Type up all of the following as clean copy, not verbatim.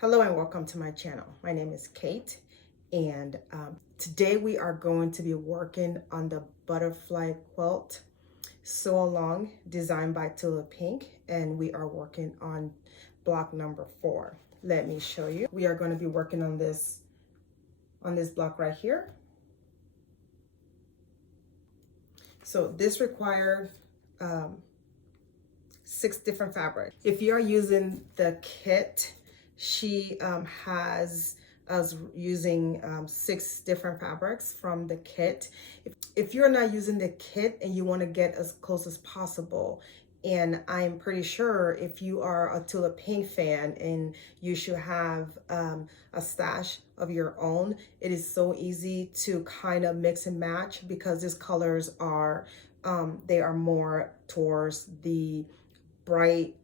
Hello and welcome to my channel. My name is Kate, and today we are going to be working on the butterfly quilt sew along designed by Tula Pink, and we are working on block number 4. Let me show you. We are going to be working on this block right here. So this requires 6 different fabrics. If you are using the kit, she has us using 6 different fabrics from the kit. If you're not using the kit and you want to get as close as possible, and I'm pretty sure if you are a Tula Pink fan and you should have a stash of your own, it is so easy to kind of mix and match because these colors are, they are more towards the bright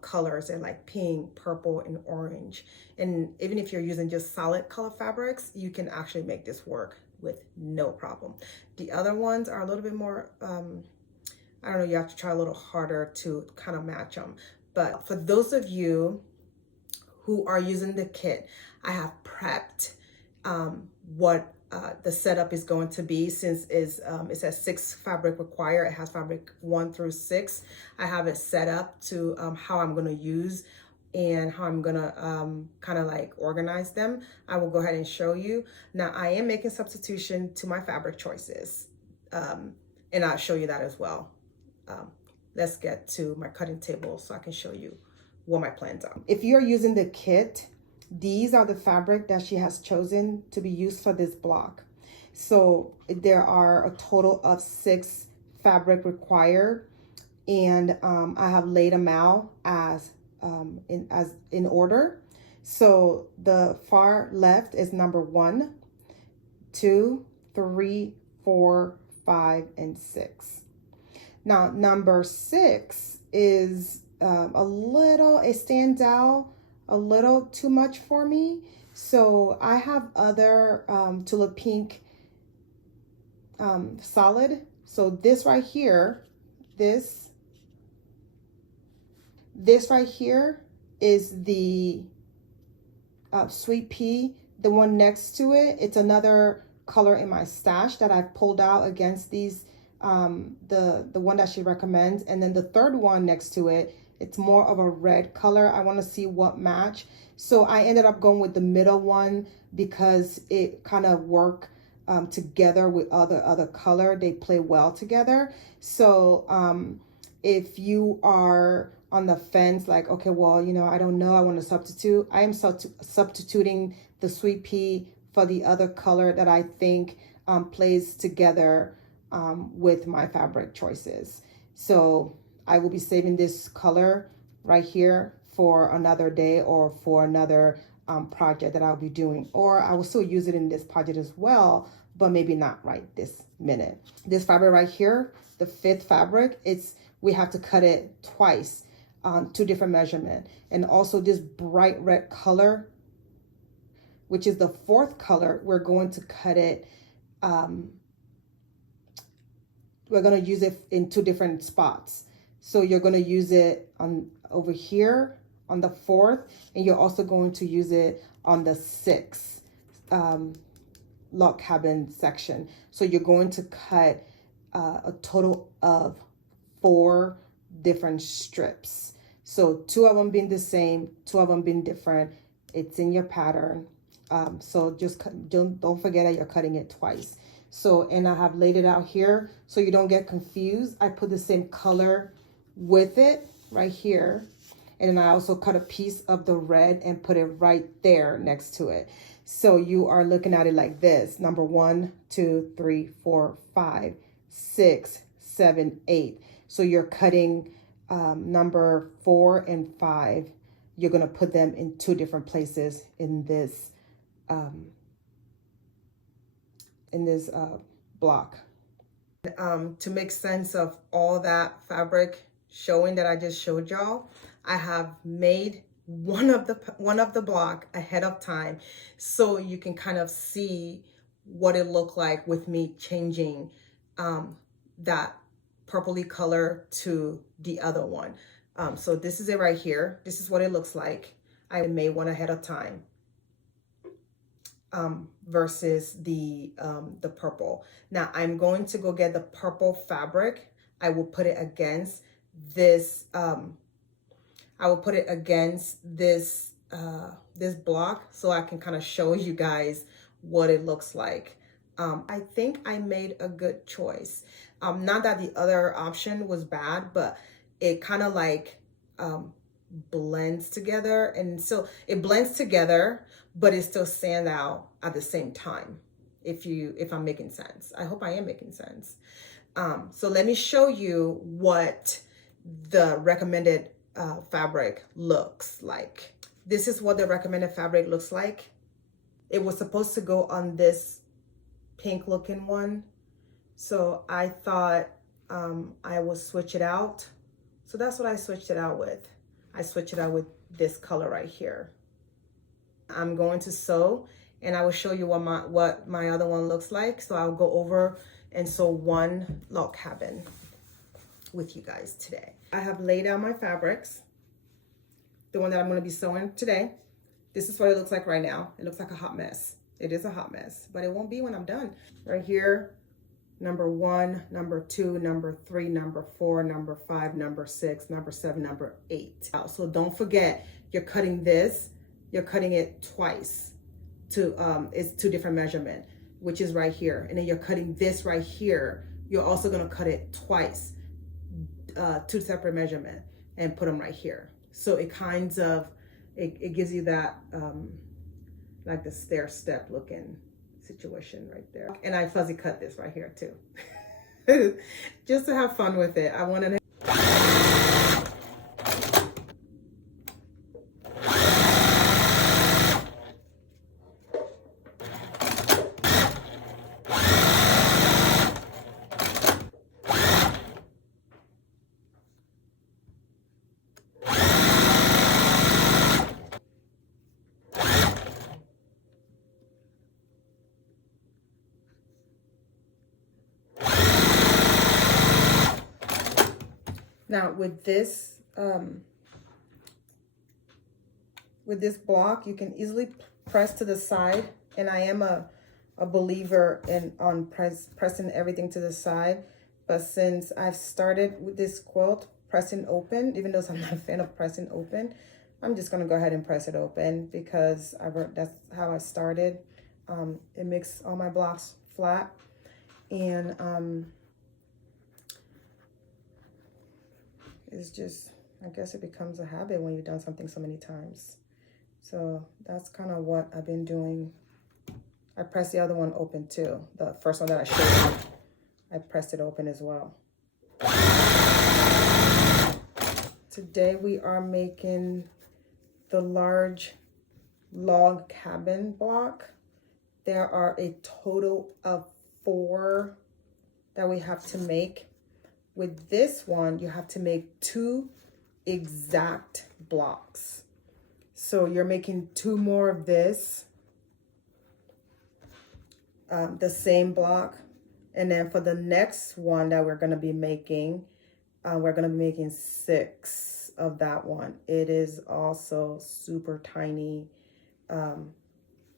colors and like pink, purple, and orange. And even if you're using just solid color fabrics, you can actually make this work with no problem. The other ones are a little bit more, I don't know, you have to try a little harder to kind of match them. But for those of you who are using the kit, I have prepped what the setup is going to be, since it says 6 fabric required. It has fabric 1 through 6. I have it set up to how I'm going to use and how I'm gonna kind of like organize them. I will go ahead and show you. Now I am making substitution to my fabric choices, and I'll show you that as well. Let's get to my cutting table so I can show you what my plans are. If you're using the kit, these are the fabric that she has chosen to be used for this block. So there are a total of 6 fabric required, and I have laid them out as in order. So the far left is number 1, 2, 3, 4, 5, and 6. Now number 6 is it stands out a little too much for me. So I have other Tula Pink solid. So this right here, this right here is the Sweet Pea. The one next to it, it's another color in my stash that I've pulled out against these, the one that she recommends. And then the third one next to it, it's more of a red color. I want to see what match. So I ended up going with the middle one because it kind of work together with other color. They play well together. So if you are on the fence, like, okay, well, you know, I don't know, I want to substitute, I am substituting the Sweet Pea for the other color that I think plays together with my fabric choices. So I will be saving this color right here for another day or for another project that I'll be doing. Or I will still use it in this project as well, but maybe not right this minute. This fabric right here, the 5th fabric, we have to cut it twice on 2 different measurements. And also this bright red color, which is the 4th color, we're going to cut it, we're going to use it in 2 different spots. So you're going to use it on over here on the 4th, and you're also going to use it on the 6th log cabin section. So you're going to cut a total of 4 different strips. So 2 of them being the same, 2 of them being different. It's in your pattern. So just don't forget that you're cutting it twice. So, and I have laid it out here so you don't get confused. I put the same color with it right here, and then I also cut a piece of the red and put it right there next to it. So you are looking at it like this: number 1, 2, 3, 4, 5, 6, 7, 8. So you're cutting number 4 and 5. You're going to put them in 2 different places in this block. To make sense of all that fabric showing that I just showed y'all, I have made one of the block ahead of time so you can kind of see what it looked like with me changing that purpley color to the other one. So this is it right here. This is what it looks like. I made one ahead of time versus the purple. Now I'm going to go get the purple fabric. I will put it against this, I will put it against this, this block so I can kind of show you guys what it looks like. I think I made a good choice. Not that the other option was bad, but it kind of like blends together, and so it blends together, but it still stands out at the same time. If I'm making sense, I hope I am making sense. So let me show you what the recommended fabric looks like. This is what the recommended fabric looks like. It was supposed to go on this pink looking one, so I thought I would switch it out. So that's what I switched it out with. I switched it out with this color right here. I'm going to sew, and I will show you what my other one looks like. So I'll go over and sew one log cabin with you guys today. I have laid out my fabrics, the one that I'm going to be sewing today. This is what it looks like right now. It looks like a hot mess. It is a hot mess, but it won't be when I'm done. Right here, number 1, number 2, number 3, number 4, number 5, number 6, number 7, number 8. So don't forget, you're cutting this, you're cutting it twice to, it's 2 different measurement, which is right here. And then you're cutting this right here. You're also gonna cut it twice, 2 separate measurement, and put them right here. So it kinds of, it gives you that, like the stair step looking situation right there. And I fuzzy cut this right here too. Just to have fun with it. I wanted to now with this block, you can easily press to the side, and I am a believer in pressing everything to the side. But since I've started with this quilt pressing open, even though I'm not a fan of pressing open, I'm just gonna go ahead and press it open because that's how I started. It makes all my blocks flat, and it's just, I guess it becomes a habit when you've done something so many times. So that's kind of what I've been doing. I pressed the other one open too. The first one that I showed you, I pressed it open as well. Today we are making the large log cabin block. There are a total of 4 that we have to make. With this one, you have to make 2 exact blocks. So you're making 2 more of this, the same block. And then for the next one that we're going to be making, 6 of that one. It is also super tiny. I'm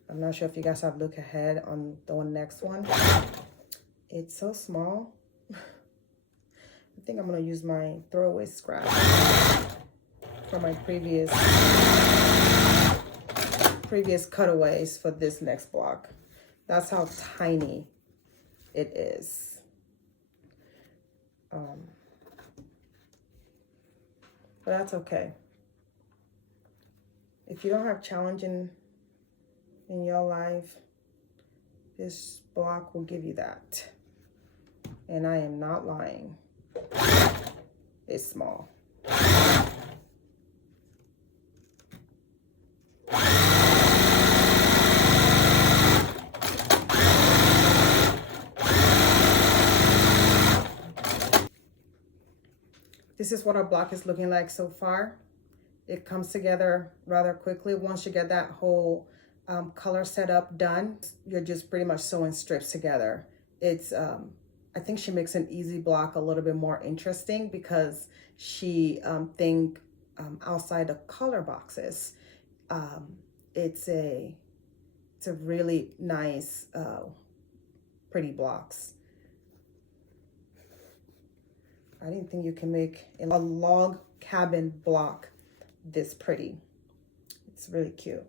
not sure if you guys have look ahead on the next one. It's so small. I think I'm gonna use my throwaway scrap from my previous cutaways for this next block. That's how tiny it is. But that's okay. If you don't have challenge in your life, this block will give you that. And I am not lying. It's small. This is what our block is looking like so far. It comes together rather quickly. Once you get that whole color setup done, you're just pretty much sewing strips together. It's I think she makes an easy block a little bit more interesting because she think outside the color boxes. It's a really nice, pretty blocks. I didn't think you can make a log cabin block this pretty. It's really cute.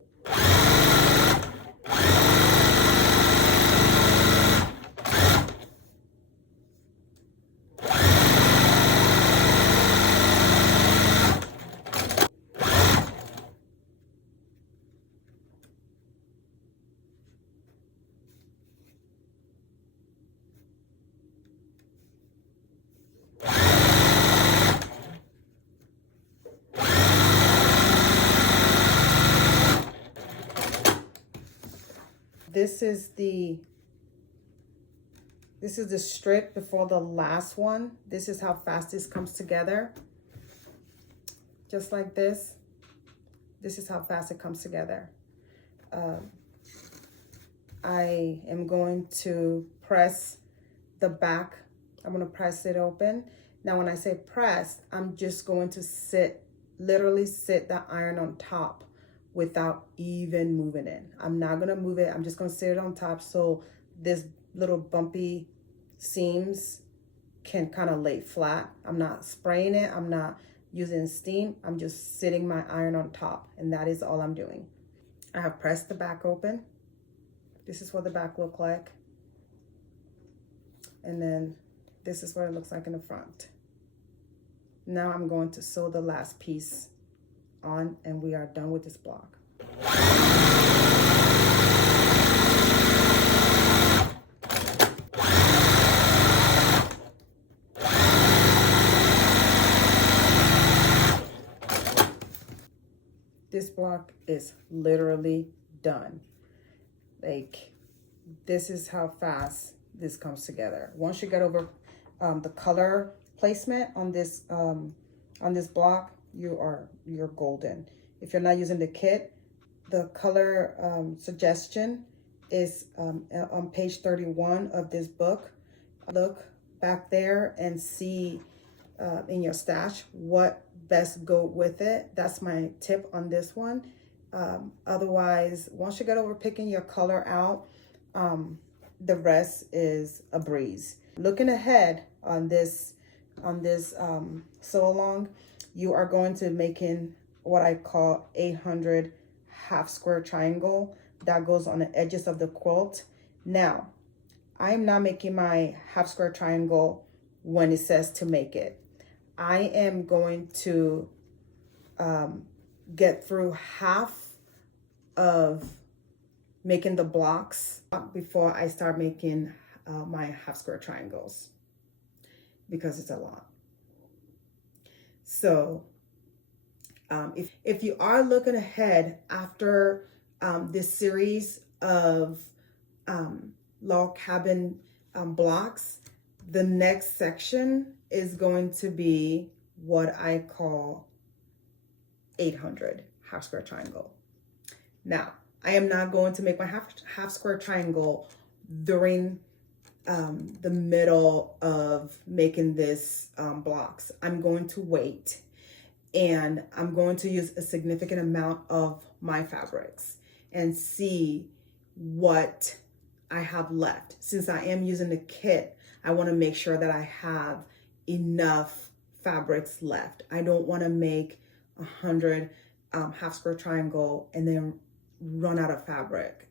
This is the strip before the last one. This is how fast this comes together. Just like this. This is how fast it comes together. I am going to press the back. I'm going to press it open. Now, when I say press, I'm just going to literally sit the iron on top without even moving it. I'm not going to move it. I'm just going to sit it on top so this little bumpy seams can kind of lay flat. I'm not spraying it. I'm not using steam. I'm just sitting my iron on top, and that is all I'm doing. I have pressed the back open. This is what the back looks like. And then this is what it looks like in the front. Now I'm going to sew the last piece on, and we are done with this block. This block is literally done. Like, this is how fast this comes together. Once you get over the color placement on this block, you're golden. If you're not using the kit, the color suggestion is on page 31 of this book. Look back there and see in your stash what best go with it. That's my tip on this one. Otherwise, once you get over picking your color out, the rest is a breeze. Looking ahead on this sew along, you are going to making what I call 800 half square triangle that goes on the edges of the quilt. Now, I'm not making my half square triangle when it says to make it. I am going to get through half of making the blocks before I start making my half square triangles, because it's a lot. So if you are looking ahead after this series of log cabin blocks, the next section is going to be what I call 800 half square triangle. Now, I am not going to make my half square triangle during the middle of making this blocks. I'm going to wait, and I'm going to use a significant amount of my fabrics and see what I have left. Since I am using the kit, I want to make sure that I have enough fabrics left. I don't want to make 100 half square triangle and then run out of fabric,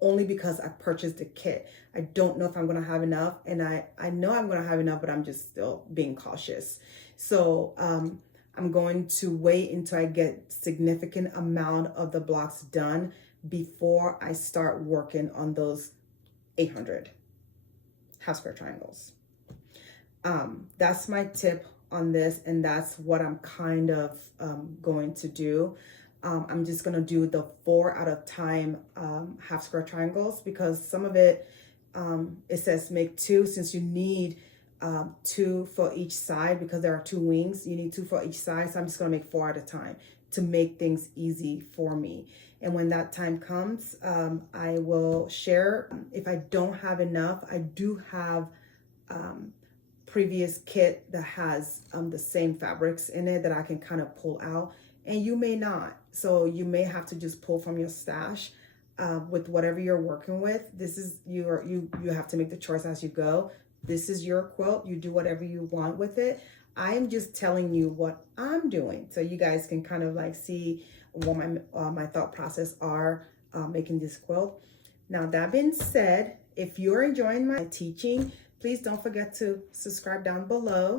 only because I purchased the kit. I don't know if I'm going to have enough, and I know I'm going to have enough, but I'm just still being cautious. So I'm going to wait until I get significant amount of the blocks done before I start working on those 800 half square triangles. That's my tip on this, and that's what I'm kind of going to do. I'm just gonna do the 4 at a time half square triangles, because some of it, it says make 2, since you need 2 for each side, because there are 2 wings, you need 2 for each side. So I'm just gonna make 4 at a time to make things easy for me. And when that time comes, I will share. If I don't have enough, I do have previous kit that has the same fabrics in it that I can kind of pull out and you may not. So you may have to just pull from your stash with whatever you're working with. This is you have to make the choice as you go. This is your quilt. You do whatever you want with it. I am just telling you what I'm doing, so you guys can kind of like see what my thought process are making this quilt. Now, that being said, if you're enjoying my teaching, please don't forget to subscribe down below.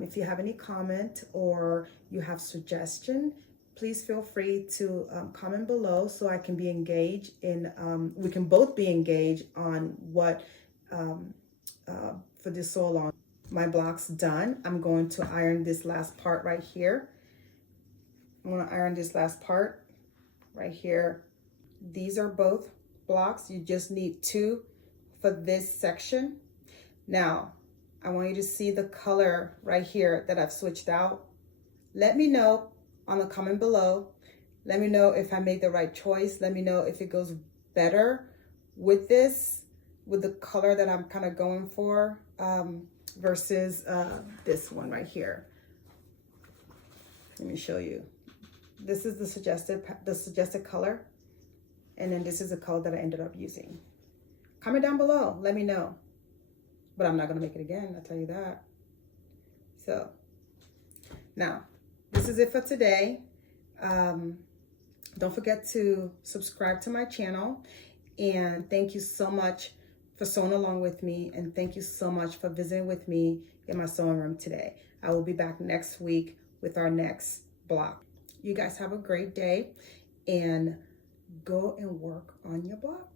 If you have any comment or you have suggestion, please feel free to comment below so I can be engaged in, we can both be engaged on what, for this so long. My block's done. I'm going to iron this last part right here. I'm going to iron this last part right here. These are both blocks. You just need 2 for this section. Now, I want you to see the color right here that I've switched out. Let me know on the comment below. Let me know if I made the right choice. Let me know if it goes better with this, with the color that I'm kind of going for, versus this one right here. Let me show you. This is the suggested color, and then this is the color that I ended up using. Comment down below, let me know. But I'm not gonna make it again, I'll tell you that. So, now, this is it for today. Don't forget to subscribe to my channel, and thank you so much for sewing along with me, and thank you so much for visiting with me in my sewing room today. I will be back next week with our next block. You guys have a great day, and go and work on your block.